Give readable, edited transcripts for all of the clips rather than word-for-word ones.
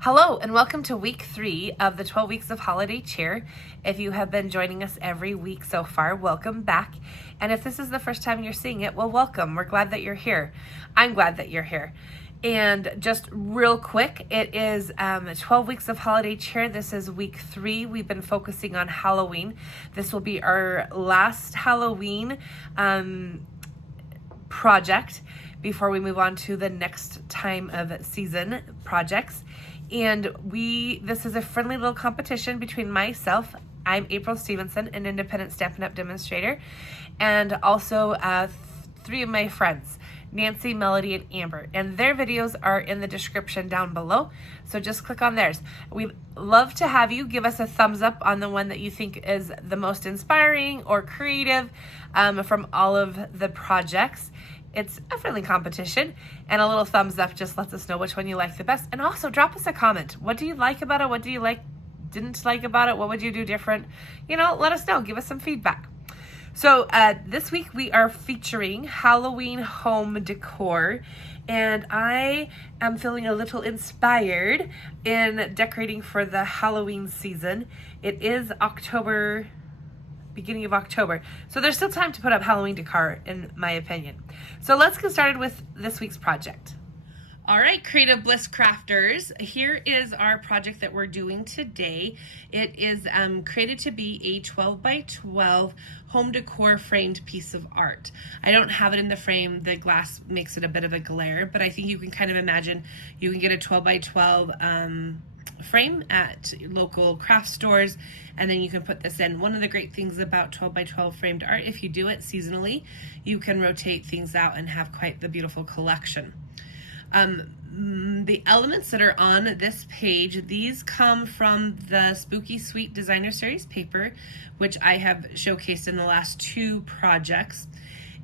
Hello and welcome to week 3 of the 12 weeks of holiday cheer. If you have been joining us every week so far, welcome back. And if this is the first time you're seeing it, well, welcome. We're glad that you're here. I'm glad that you're here. And just real quick, it is 12 weeks of holiday cheer. This is week 3. We've been focusing on Halloween. This will be our last Halloween project before we move on to the next time of season projects. And this is a friendly little competition between myself, I'm April Stevenson, an independent Stampin' Up! Demonstrator, and also 3 of my friends, Nancy, Melody, and Amber. And their videos are in the description down below, so just click on theirs. We'd love to have you give us a thumbs up on the one that you think is the most inspiring or creative from all of the projects. It's a friendly competition, and a little thumbs up just lets us know which one you like the best. And also drop us a comment. What do you like about it? What do you didn't like about it? What would you do different? Let us know. Give us some feedback. So this week we are featuring Halloween home decor, and I am feeling a little inspired in decorating for the Halloween season. It is beginning of October. So there's still time to put up Halloween decor, in my opinion. So let's get started with this week's project. All right, Creative Bliss Crafters, here is our project that we're doing today. It is created to be a 12 by 12 home decor framed piece of art. I don't have it in the frame. The glass makes it a bit of a glare, but I think you can kind of imagine you can get a 12 by 12 frame at local craft stores, and then you can put this in. One of the great things about 12 by 12 framed art, if you do it seasonally, you can rotate things out and have quite the beautiful collection. The elements that are on this page, these come from the Spooky Sweet Designer Series paper, which I have showcased in the last 2 projects.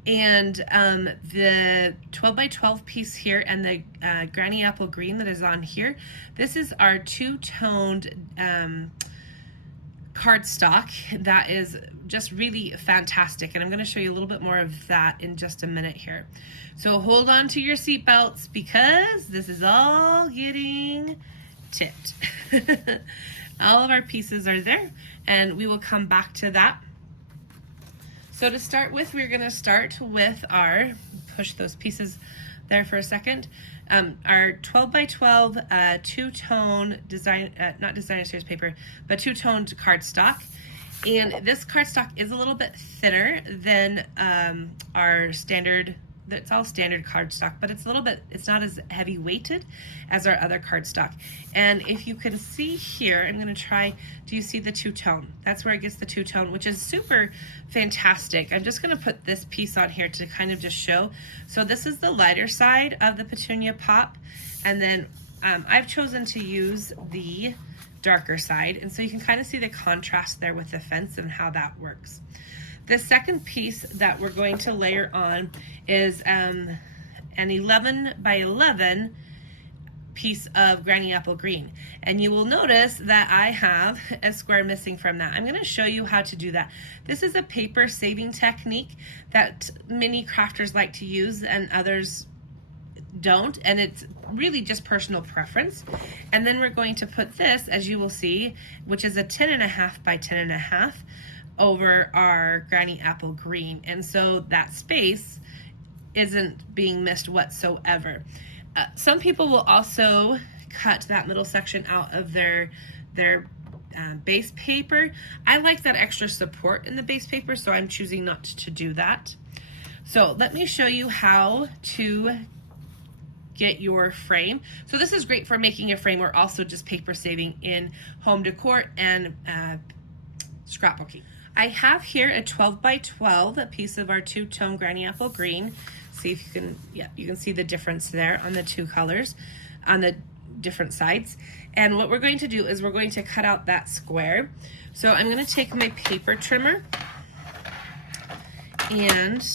And the 12 by 12 piece here and the Granny Apple Green that is on here, this is our 2-toned cardstock that is just really fantastic, and I'm going to show you a little bit more of that in just a minute here. So hold on to your seatbelts because this is all getting tipped. All of our pieces are there, and we will come back to that. So to start with, we're going to start with push those pieces there for a second, our 12 by 12 2-tone not designer series paper, but 2-toned cardstock. And this cardstock is a little bit thinner than our standard. It's all standard cardstock, but it's not as heavy weighted as our other cardstock. And if you can see here, I'm going to try, do you see the 2-tone? That's where it gets the 2-tone, which is super fantastic. I'm just going to put this piece on here to kind of just show. So this is the lighter side of the Petunia Pop, and then I've chosen to use the darker side, and so you can kind of see the contrast there with the fence and how that works. The second piece that we're going to layer on is an 11 by 11 piece of Granny Apple Green. And you will notice that I have a square missing from that. I'm going to show you how to do that. This is a paper saving technique that many crafters like to use and others don't, and it's really just personal preference. And then we're going to put this, as you will see, which is a 10.5 by 10.5 over our Granny Apple Green, and so that space isn't being missed whatsoever. Some people will also cut that middle section out of their base paper. I like that extra support in the base paper, so I'm choosing not to do that. So let me show you how to get your frame. So this is great for making a frame or also just paper saving in home decor and scrapbooking. I have here a 12 by 12, a piece of our 2-tone Granny Apple Green. See if you can, you can see the difference there on the 2 colors on the different sides. And what we're going to do is we're going to cut out that square. So I'm going to take my paper trimmer, and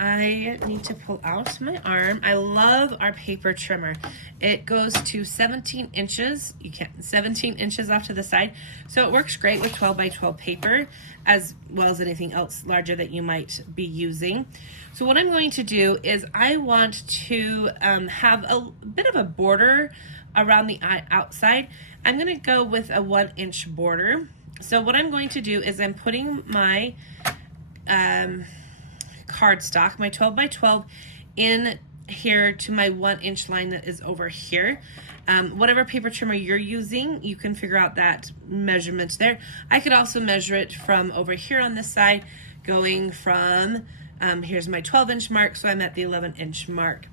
I need to pull out my arm. I love our paper trimmer. It goes to 17 inches. 17 inches off to the side. So it works great with 12 by 12 paper as well as anything else larger that you might be using. So what I'm going to do is I want to have a bit of a border around the outside, I'm going to go with a 1-inch border. So what I'm going to do is I'm putting my cardstock, my 12 by 12, in here to my 1-inch line that is over here. Whatever paper trimmer you're using, you can figure out that measurement there. I could also measure it from over here on this side, going from, here's my 12-inch mark, so I'm at the 11-inch mark.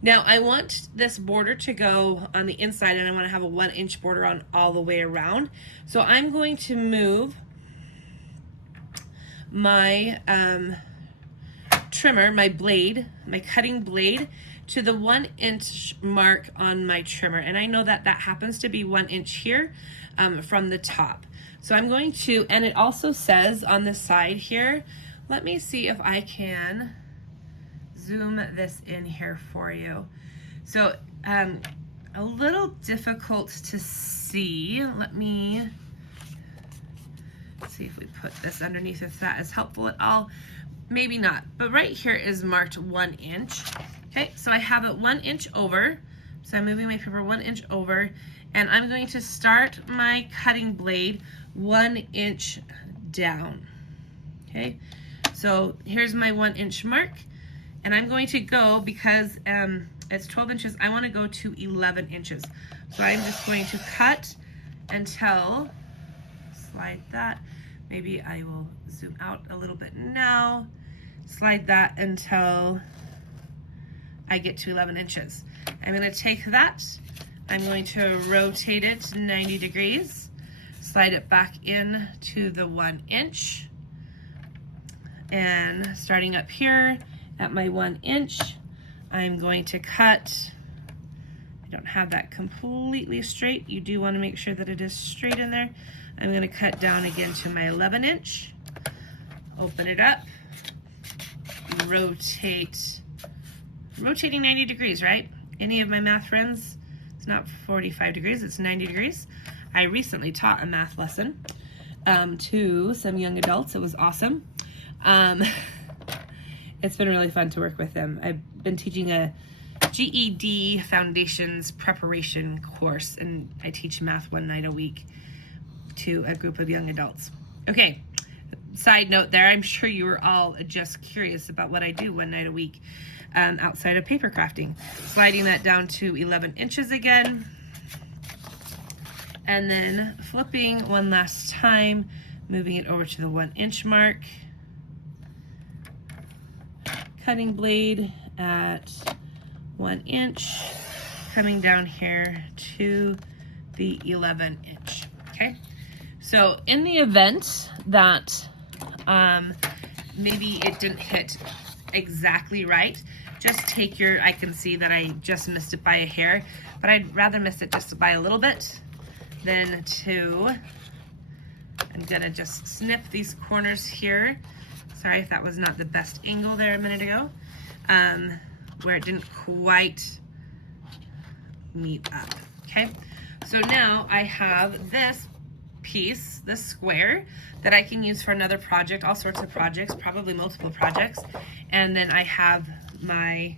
Now I want this border to go on the inside, and I want to have a 1-inch border on all the way around. So I'm going to move my trimmer, my blade, my cutting blade, to the 1-inch mark on my trimmer. And I know that that happens to be 1 inch here from the top. So I'm going to, and it also says on the side here, let me see if I can zoom this in here for you. So a little difficult to see. Let me see if we put this underneath, if that is helpful at all. Maybe not, but right here is marked 1 inch. Okay, so I have it 1 inch over. So I'm moving my paper 1 inch over, and I'm going to start my cutting blade 1 inch down. Okay, so here's my 1 inch mark, and I'm going to go, because it's 12 inches, I want to go to 11 inches. So I'm just going to cut until, slide that, maybe I will zoom out a little bit now, slide that until I get to 11 inches. I'm going to take that, I'm going to rotate it 90 degrees, slide it back in to the 1 inch, and starting up here at my 1 inch, I'm going to cut. I don't have that completely straight. You do want to make sure that it is straight in there. I'm going to cut down again to my 11 inch, open it up, rotating 90 degrees, right? Any of my math friends, it's not 45 degrees, it's 90 degrees. I recently taught a math lesson to some young adults. It was awesome. It's been really fun to work with them. I've been teaching a GED Foundations preparation course, and I teach math 1 night a week to a group of young adults. Okay, side note there, I'm sure you were all just curious about what I do 1 night a week outside of paper crafting. Sliding that down to 11 inches again, and then flipping one last time, moving it over to the 1 inch mark, cutting blade at 1 inch, coming down here to the 11 inch. Okay, so in the event that maybe it didn't hit exactly right, just take your, I can see that I just missed it by a hair, but I'd rather miss it just by a little bit than to, I'm gonna just snip these corners here. Sorry if that was not the best angle there a minute ago, where it didn't quite meet up. Okay, so now I have this piece, this square, that I can use for another project, all sorts of projects, probably multiple projects, and then I have my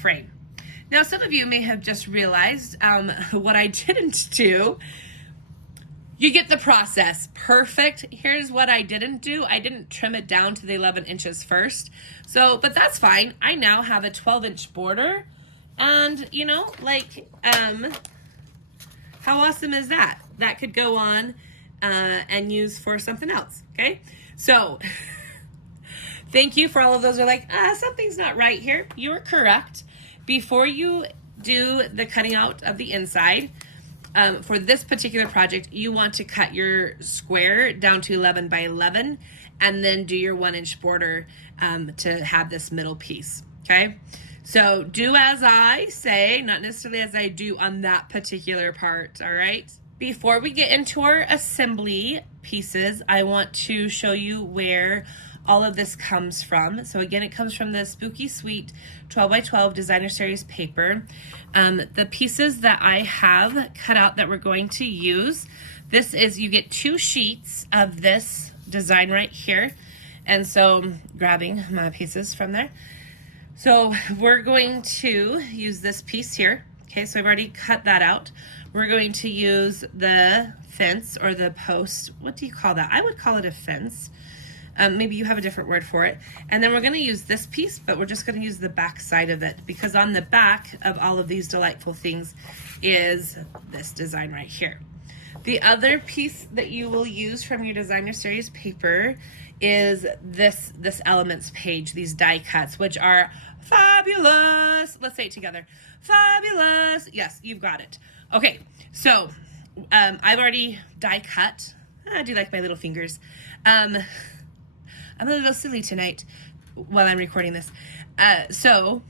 frame. Now some of you may have just realized what I didn't do. You get the process. Perfect. Here's what I didn't do. I didn't trim it down to the 11 inches first. So, but that's fine. I now have a 12-inch border, and you know, like, how awesome is that? That could go on and use for something else, okay? So, thank you for all of those who are like, something's not right here. You're correct. Before you do the cutting out of the inside, for this particular project, you want to cut your square down to 11 by 11 and then do your 1 inch border to have this middle piece, okay? So do as I say, not necessarily as I do on that particular part, all right? Before we get into our assembly pieces, I want to show you where all of this comes from. So again, it comes from the Spooky Sweet 12 by 12 Designer Series paper. The pieces that I have cut out that we're going to use, this is, you get 2 sheets of this design right here. And so grabbing my pieces from there. So we're going to use this piece here, Okay, so I've already cut that out. We're going to use the fence or the post. What do you call that? I would call it a fence. Maybe you have a different word for it. And then we're going to use this piece, but we're just going to use the back side of it, because on the back of all of these delightful things is this design right here. The other piece that you will use from your designer series paper is this elements page, these die cuts, which are fabulous. Let's say it together. Fabulous. Yes, you've got it. Okay, so I've already die cut. I do like my little fingers. I'm a little silly tonight while I'm recording this. So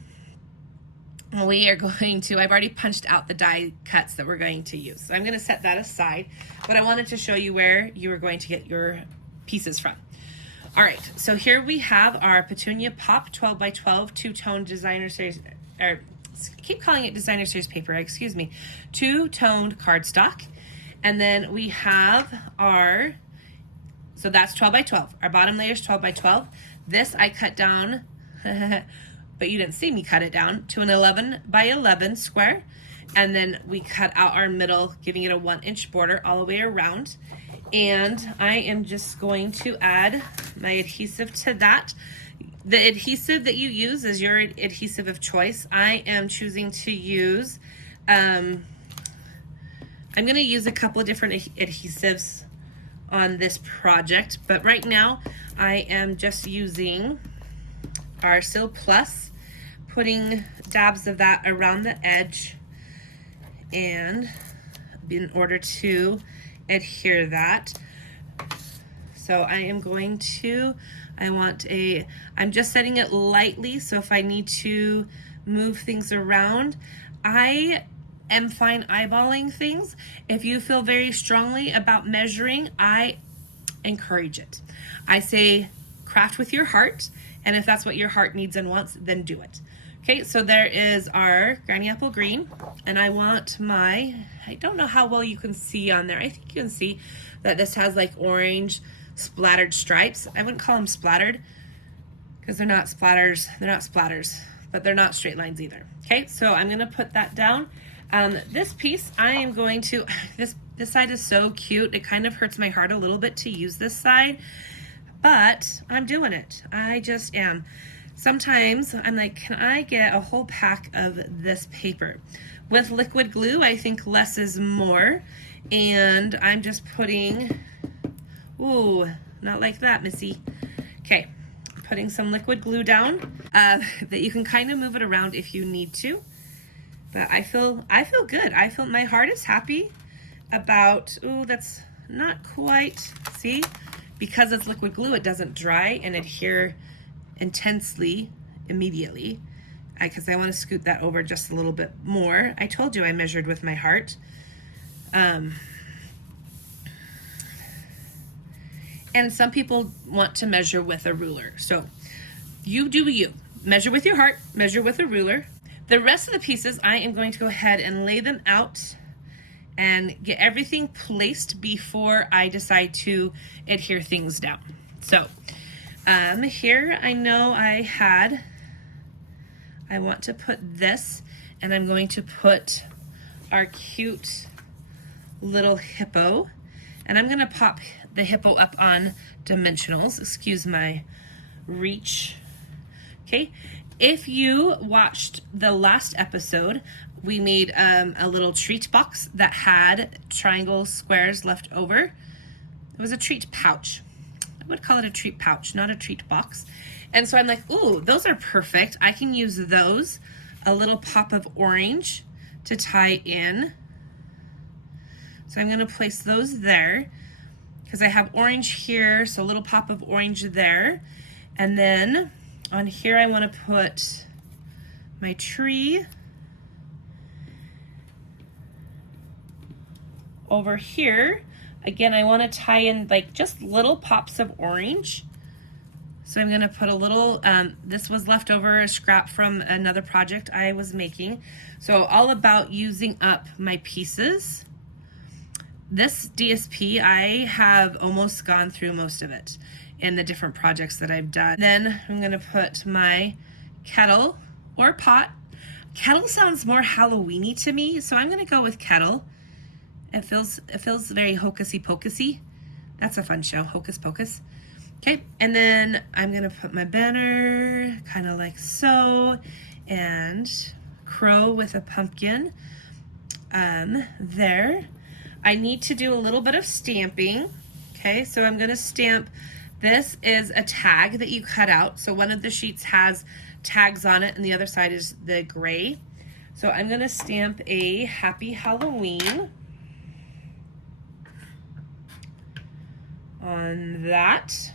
we are going to, I've already punched out the die cuts that we're going to use. So I'm going to set that aside, but I wanted to show you where you are going to get your pieces from. All right, so here we have our Petunia Pop 12 by 12 two-tone designer series, or keep calling it designer series paper, excuse me, two-toned cardstock. And then we have our, so that's 12 by 12. Our bottom layer is 12 by 12. This I cut down, but you didn't see me cut it down, to an 11 by 11 square. And then we cut out our middle, giving it a 1-inch border all the way around. And I am just going to add my adhesive to that. The adhesive that you use is your adhesive of choice. I am choosing to use, I'm going to use a couple of different adhesives on this project, but right now I am just using our Sil Plus, putting dabs of that around the edge, and in order to adhere that. So I am going to, I'm just setting it lightly, so if I need to move things around, I am fine eyeballing things. If you feel very strongly about measuring, I encourage it. I say craft with your heart, and if that's what your heart needs and wants, then do it. Okay, so there is our Granny Apple Green, and I want my, I don't know how well you can see on there. I think you can see that this has like orange splattered stripes. I wouldn't call them splattered because they're not splatters. They're not splatters, but they're not straight lines either. Okay, so I'm gonna put that down. This piece, I am going to, this side is so cute. It kind of hurts my heart a little bit to use this side, but I'm doing it. I just am. Sometimes I'm like, can I get a whole pack of this paper? With liquid glue, I think less is more. And I'm just putting, ooh, not like that, Missy. Okay, putting some liquid glue down that you can kind of move it around if you need to. But I feel good. I feel my heart is happy about, ooh, that's not quite, see? Because it's liquid glue, it doesn't dry and adhere intensely immediately, because I want to scoot that over just a little bit more. I told you I measured with my heart. And some people want to measure with a ruler. So you do you. Measure with your heart, measure with a ruler. The rest of the pieces, I am going to go ahead and lay them out and get everything placed before I decide to adhere things down. So here I know I want to put this, and I'm going to put our cute little hippo, and I'm going to pop the hippo up on dimensionals. Excuse my reach. Okay, if you watched the last episode, we made a little treat box that had triangle squares left over. It was a treat pouch. I would call it a treat pouch, not a treat box. And so I'm like, ooh, those are perfect. I can use those, a little pop of orange to tie in. So I'm going to place those there because I have orange here, so a little pop of orange there. And then on here I want to put my tree. Over here, again, I want to tie in like just little pops of orange. So I'm going to put a little, this was left over, a scrap from another project I was making. So all about using up my pieces. This DSP, I have almost gone through most of it in the different projects that I've done. Then I'm going to put my kettle or pot. Kettle sounds more Halloween-y to me, so I'm gonna go with kettle. It feels very hocusy pocusy. That's a fun show, Hocus Pocus. Okay, and then I'm gonna put my banner kind of like so, and crow with a pumpkin there. I need to do a little bit of stamping. Okay, so I'm gonna stamp. This is a tag that you cut out. So one of the sheets has tags on it and the other side is the gray. So I'm gonna stamp a Happy Halloween on that.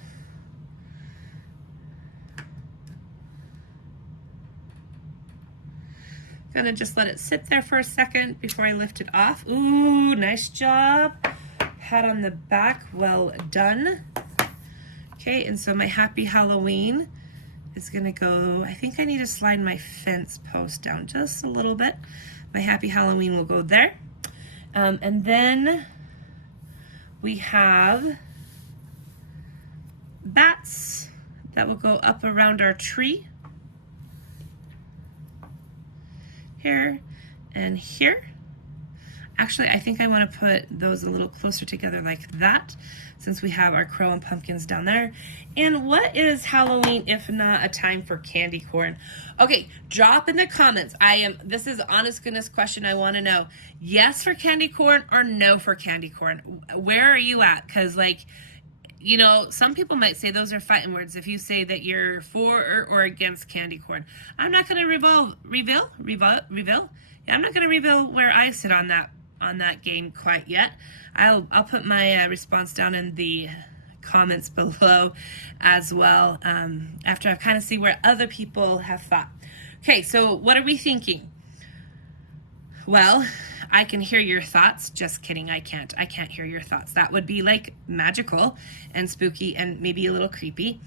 Gonna just let it sit there for a second before I lift it off. Ooh, nice job. Pat on the back, well done. Okay, and so my Happy Halloween is gonna go, I think I need to slide my fence post down just a little bit. My Happy Halloween will go there. And then we have bats that will go up around our tree. Here and here. Actually, I think I want to put those a little closer together like that, since we have our crow and pumpkins down there. And what is Halloween if not a time for candy corn? Okay, drop in the comments. This is honest goodness question I want to know. Yes for candy corn or no for candy corn? Where are you at? Because like, you know, some people might say those are fighting words if you say that you're for or against candy corn. I'm not going to reveal. Yeah, I'm not going to reveal where I sit on that game quite yet. I'll put my response down in the comments below as well, after I kind of see where other people have thought. Okay, so what are we thinking? Well, I can hear your thoughts. Just kidding, I can't. I can't hear your thoughts. That would be like magical and spooky and maybe a little creepy.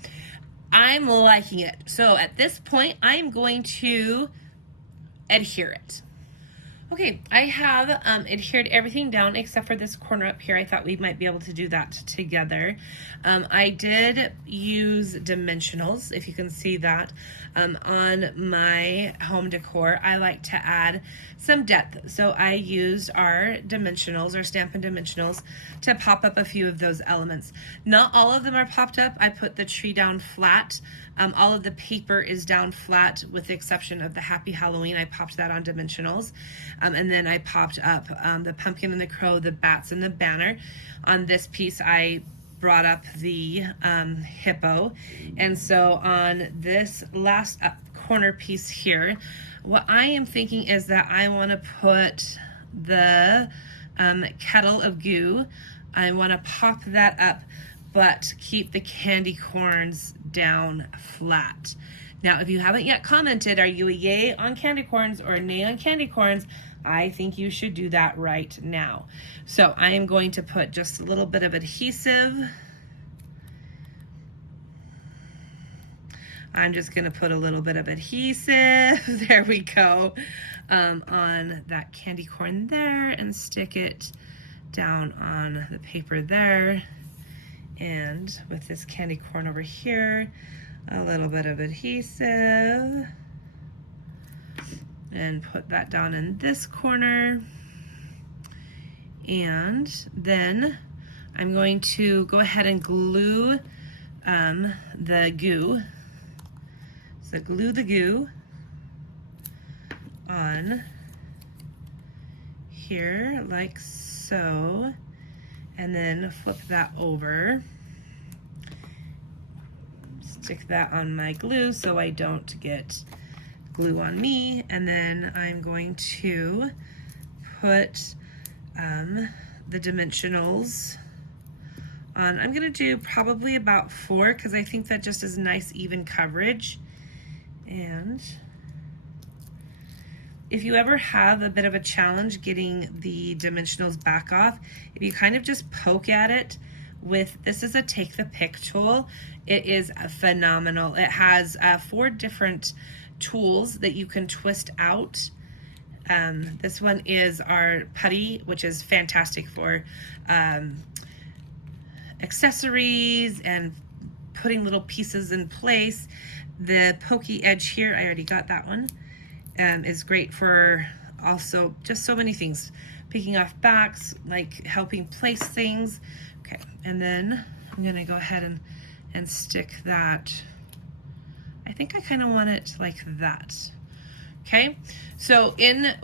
I'm liking it. So at this point, I'm going to adhere it. Okay, I have adhered everything down except for this corner up here. I thought we might be able to do that together. I did use dimensionals, if you can see that, on my home decor. I like to add some depth. So I used our dimensionals, our Stampin' Dimensionals, to pop up a few of those elements. Not all of them are popped up. I put the tree down flat. All of the paper is down flat with the exception of the Happy Halloween. I popped that on dimensionals. And then I popped up the pumpkin and the crow, the bats and the banner. On this piece, I brought up the hippo. And so on this last corner piece here, what I am thinking is that I want to put the kettle of goo. I want to pop that up, but keep the candy corns down flat. Now, if you haven't yet commented, are you a yay on candy corns or a nay on candy corns? I think you should do that right now. So I am going to put just a little bit of adhesive. I'm just gonna put a little bit of adhesive, there we go, on that candy corn there and stick it down on the paper there. And with this candy corn over here, a little bit of adhesive and put that down in this corner. And then I'm going to go ahead and glue the goo. So glue the goo on here like so, and then flip that over. Stick that on my glue so I don't get glue on me, and then I'm going to put the dimensionals on. I'm gonna do probably about 4 because I think that just is nice even coverage. And if you ever have a bit of a challenge getting the dimensionals back off, if you kind of just poke at it with, this is a take the pick tool. It is phenomenal. It has 4 different tools that you can twist out. This one is our putty, which is fantastic for accessories and putting little pieces in place. The pokey edge here, I already got that one. is great for also just so many things. Picking off backs, like helping place things. Okay, and then I'm gonna go ahead and stick that. I think I kind of want it like that. Okay, so in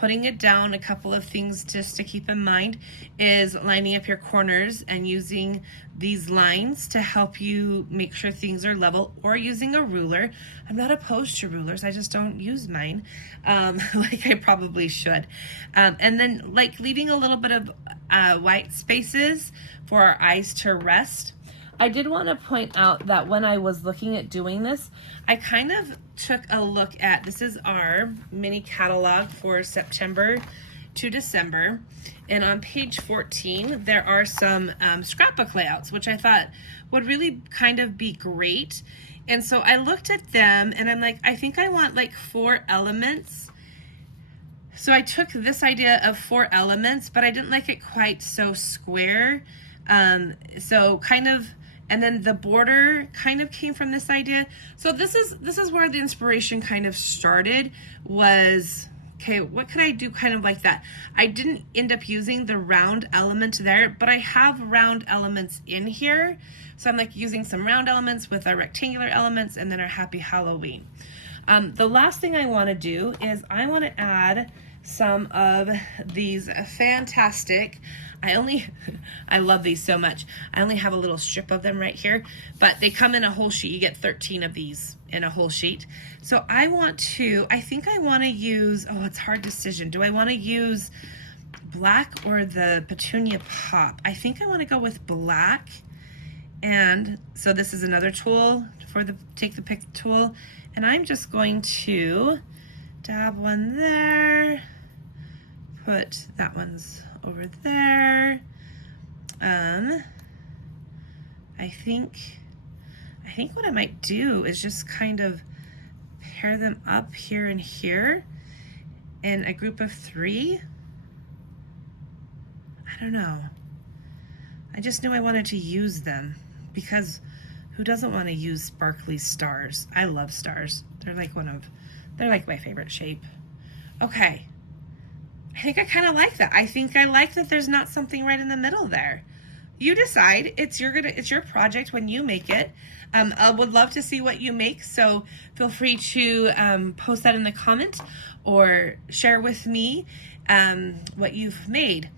putting it down, a couple of things just to keep in mind is lining up your corners and using these lines to help you make sure things are level, or using a ruler. I'm not opposed to rulers, I just don't use mine like I probably should. And then like leaving a little bit of white spaces for our eyes to rest. I did want to point out that when I was looking at doing this, I kind of took a look at, this is our mini catalog for September to December. And on page 14, there are some scrapbook layouts, which I thought would really kind of be great. And so I looked at them and I'm like, I think I want like 4 elements. So I took this idea of 4 elements, but I didn't like it quite so square. So kind of, and then the border kind of came from this idea. So this is where the inspiration kind of started, was, okay, what could I do kind of like that? I didn't end up using the round element there, but I have round elements in here. So I'm like using some round elements with our rectangular elements and then our Happy Halloween. The last thing I want to do is I want to add some of these fantastic, I love these so much. I only have a little strip of them right here, but they come in a whole sheet. You get 13 of these in a whole sheet. So I think I want to use, oh, it's a hard decision. Do I want to use black or the Petunia Pop? I think I want to go with black. And so this is another tool for the take the pick tool. And I'm just going to dab one there, put that one's over there. I think what I might do is just kind of pair them up here and here in a group of 3. I don't know. I just knew I wanted to use them, because who doesn't want to use sparkly stars? I love stars. They're like my favorite shape. Okay. I think I kind of like that. I think I like that there's not something right in the middle there. You decide. It's your project when you make it. I would love to see what you make, so feel free to post that in the comment or share with me what you've made.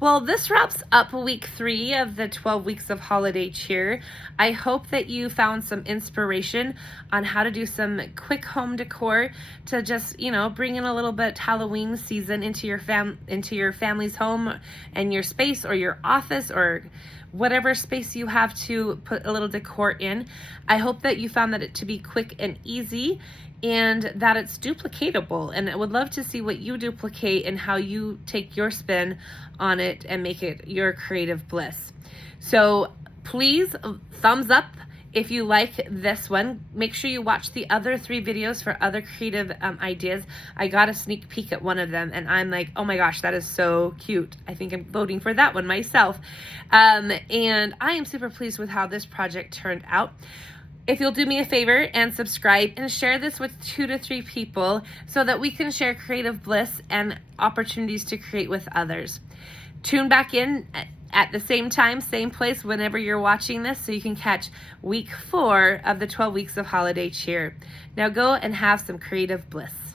Well, this wraps up week 3 of the 12 weeks of holiday cheer. I hope that you found some inspiration on how to do some quick home decor to just, bring in a little bit Halloween season into your family's home and your space or your office or whatever space you have to put a little decor in. I hope that you found that it to be quick and easy, and that it's duplicatable, and I would love to see what you duplicate and how you take your spin on it and make it your creative bliss. So please thumbs up if you like this one. Make sure you watch the other 3 videos for other creative ideas. I got a sneak peek at one of them and I'm like, oh my gosh, that is so cute. I think I'm voting for that one myself. And I am super pleased with how this project turned out. If you'll do me a favor and subscribe and share this with 2 to 3 people so that we can share creative bliss and opportunities to create with others. Tune back in at the same time, same place whenever you're watching this so you can catch week 4 of the 12 weeks of holiday cheer. Now go and have some creative bliss.